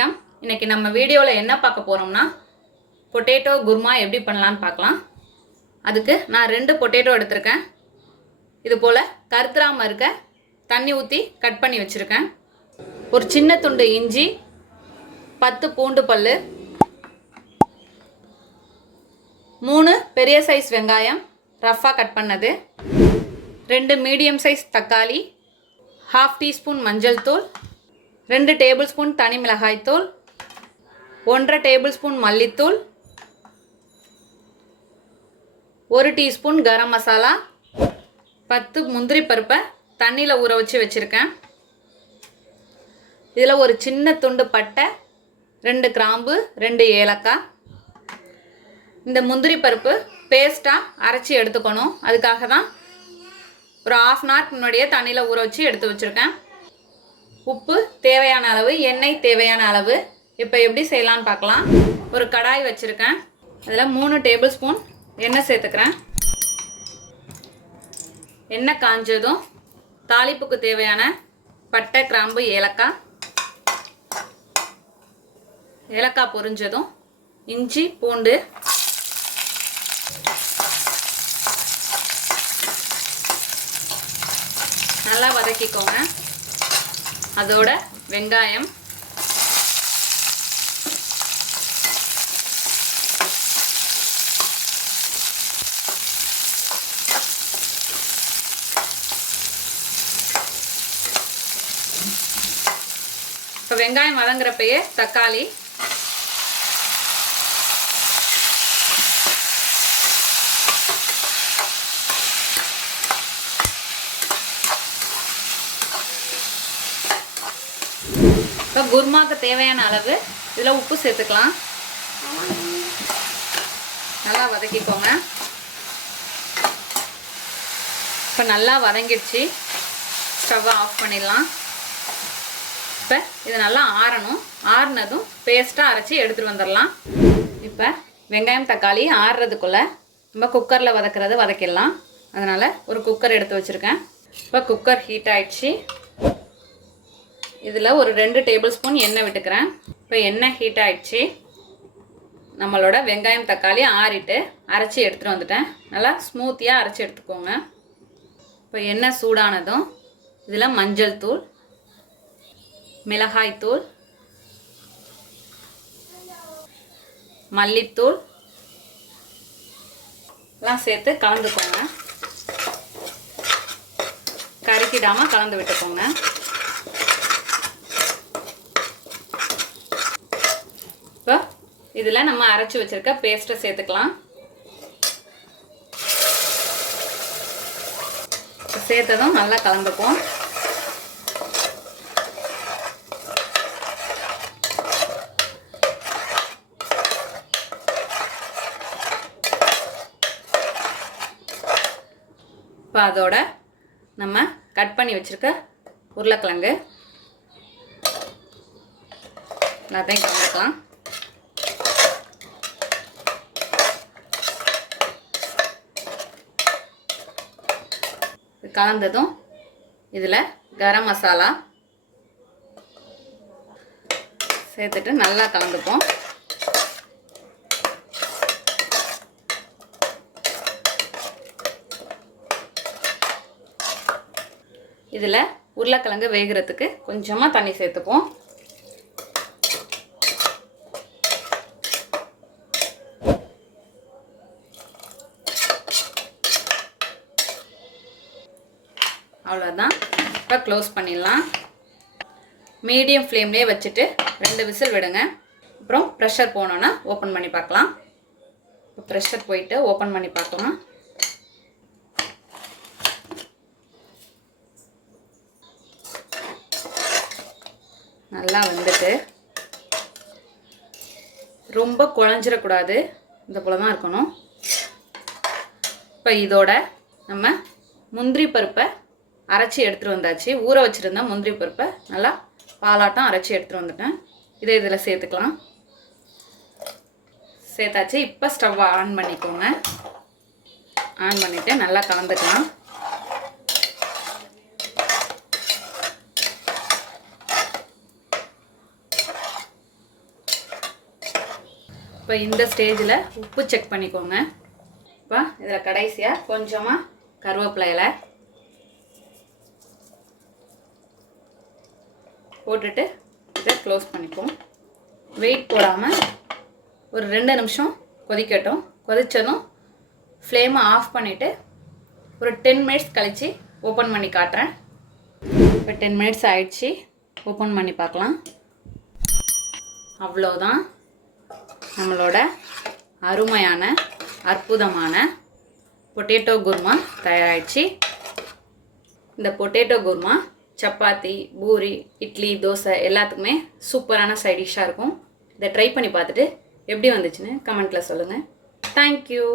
வணக்கம். இன்னைக்கு நம்ம வீடியோவில் என்ன பார்க்க போகிறோம்னா பொட்டேட்டோ குருமா எப்படி பண்ணலான்னு பார்க்கலாம். அதுக்கு நான் 2 பொட்டேட்டோ எடுத்திருக்கேன். இது போல் கருத்துராமல் இருக்க தண்ணி ஊற்றி கட் பண்ணி வச்சுருக்கேன். ஒரு சின்ன துண்டு இஞ்சி, 10 பூண்டு பல், 3 பெரிய சைஸ் வெங்காயம் ரஃப்பாக கட் பண்ணது, 2 மீடியம் சைஸ் தக்காளி, 1/2 டீஸ்பூன் மஞ்சள் தூள், 2 டேபிள் ஸ்பூன் தனி மிளகாய் தூள், 1/2 டேபிள் ஸ்பூன் மல்லித்தூள், 1 டீஸ்பூன் கரம் மசாலா, 10 முந்திரி பருப்பை தண்ணியில் ஊற வச்சு வச்சுருக்கேன். இதில் ஒரு சின்ன துண்டு பட்டை, 2 கிராம்பு, 2 ஏலக்காய். இந்த முந்திரி பருப்பு பேஸ்ட்டாக அரைச்சி எடுத்துக்கணும். அதுக்காக தான் ஒரு 1/2 hour முன்னாடியே தண்ணியில் ஊற வச்சு எடுத்து வச்சுருக்கேன். உப்பு தேவையான அளவு, எண்ணெய் தேவையான அளவு. இப்போ எப்படி செய்யலான்னு பார்க்கலாம். ஒரு கடாய் வச்சுருக்கேன். அதில் 3 டேபிள் ஸ்பூன் எண்ணெய் சேர்த்துக்கிறேன். எண்ணெய் காஞ்சதும் தாளிப்புக்கு தேவையான பட்டை, கிராம்பு, ஏலக்காய் பொரிஞ்சதும் இஞ்சி, பூண்டு, நல்லா வதக்கிக்கோங்க. அதோட வெங்காயம், இப்போ வெங்காயம் வதங்குறப்பயே தக்காளி, இப்போ குருமாவுக்கு தேவையான அளவு இதில் உப்பு சேர்த்துக்கலாம். நல்லா வதக்கிக்கோங்க. இப்போ நல்லா வதங்கிடுச்சு. ஸ்டவ்வை ஆஃப் பண்ணிடலாம். இப்போ இது நல்லா ஆறணும். ஆறுனதும் பேஸ்ட்டாக அரைச்சி எடுத்துகிட்டு வந்துடலாம். இப்போ வெங்காயம் தக்காளி ஆறுறதுக்குள்ளே நம்ம குக்கரில் வதக்கிடலாம். அதனால் ஒரு குக்கர் எடுத்து வச்சுருக்கேன். இப்போ குக்கர் ஹீட் ஆகிடுச்சு. இதில் ஒரு 2 டேபிள் ஸ்பூன் எண்ணெய் விட்டுக்கிறேன். இப்போ எண்ணெய் ஹீட் ஆகிடுச்சு. நம்மளோட வெங்காயம் தக்காளி ஆறிட்டு அரைச்சி எடுத்துகிட்டு வந்துட்டேன். நல்லா ஸ்மூத்தியாக அரைச்சி எடுத்துக்கோங்க. இப்போ எண்ணெய் சூடானதும் இதில் மஞ்சள் தூள், மிளகாய் தூள், மல்லித்தூள் எல்லாம் சேர்த்து கலந்துக்கோங்க. கருக்கிடாமல் கலந்து விட்டுக்கோங்க. இப்போ இதில் நம்ம அரைச்சி வச்சுருக்க பேஸ்ட்டை சேர்த்துக்கலாம். சேர்த்ததும் நல்லா கலந்துப்போம். இப்போ அதோட நம்ம கட் பண்ணி வச்சுருக்க உருளைக்கிழங்கு எல்லாத்தையும் கலந்துக்கலாம். கலந்ததும் இதில் கரம் மசாலா சேர்த்துட்டு நல்லா கலந்துப்போம். இதில் உருளைக்கிழங்கு வேகிறதுக்கு கொஞ்சமாக தண்ணி சேர்த்துப்போம். அவ்வளோதான். இப்போ க்ளோஸ் பண்ணிடலாம். மீடியம் ஃப்ளேம்லேயே வச்சுட்டு 2 விசில் விடுங்க. அப்புறம் ப்ரெஷர் போனோன்னா ஓப்பன் பண்ணி பார்க்கலாம். இப்போ ப்ரெஷர் போயிட்டு ஓப்பன் பண்ணி பார்க்கலாம். நல்லா வந்துட்டு ரொம்ப குழஞ்சிடக்கூடாது. இந்த போல் தான் இருக்கணும். இப்போ இதோட நம்ம முந்திரி பருப்பை அரைச்சி எடுத்துகிட்டு வந்தாச்சு. ஊற வச்சுருந்தா முந்திரி பருப்பை நல்லா பாலாட்டம் அரைச்சி எடுத்துகிட்டு வந்துட்டேன். இதை இதில் சேர்த்துக்கலாம். சேர்த்தாச்சு. இப்போ ஸ்டவ் ஆன் பண்ணிக்கோங்க. ஆன் பண்ணிவிட்டு நல்லா கலந்துக்கலாம். இப்போ இந்த ஸ்டேஜில் உப்பு செக் பண்ணிக்கோங்க. இப்போ இதில் கடைசியாக கொஞ்சமாக கருவேப்பிலை இலை போட்டுட்டு இதை க்ளோஸ் பண்ணிப்போம். வெயிட் போடாமல் ஒரு 2 நிமிஷம் கொதிக்கட்டும். கொதித்ததும் ஃப்ளேமை ஆஃப் பண்ணிவிட்டு ஒரு 10 மினிட்ஸ் கழித்து ஓப்பன் பண்ணி காட்டுறேன். இப்போ 10 மினிட்ஸ் ஆயிடுச்சு. ஓப்பன் பண்ணி பார்க்கலாம். அவ்வளோதான், நம்மளோட அருமையான அற்புதமான பொட்டேட்டோ குருமா தயாராகிடுச்சு. இந்த பொட்டேட்டோ குருமா சப்பாத்தி, பூரி, இட்லி, தோசை எல்லாத்துக்குமே சூப்பரான சைட் டிஷ்ஷாக இருக்கும். இதை ட்ரை பண்ணி பார்த்துட்டு எப்படி வந்துச்சுன்னு கமெண்ட்டில் சொல்லுங்கள். தேங்க்யூ.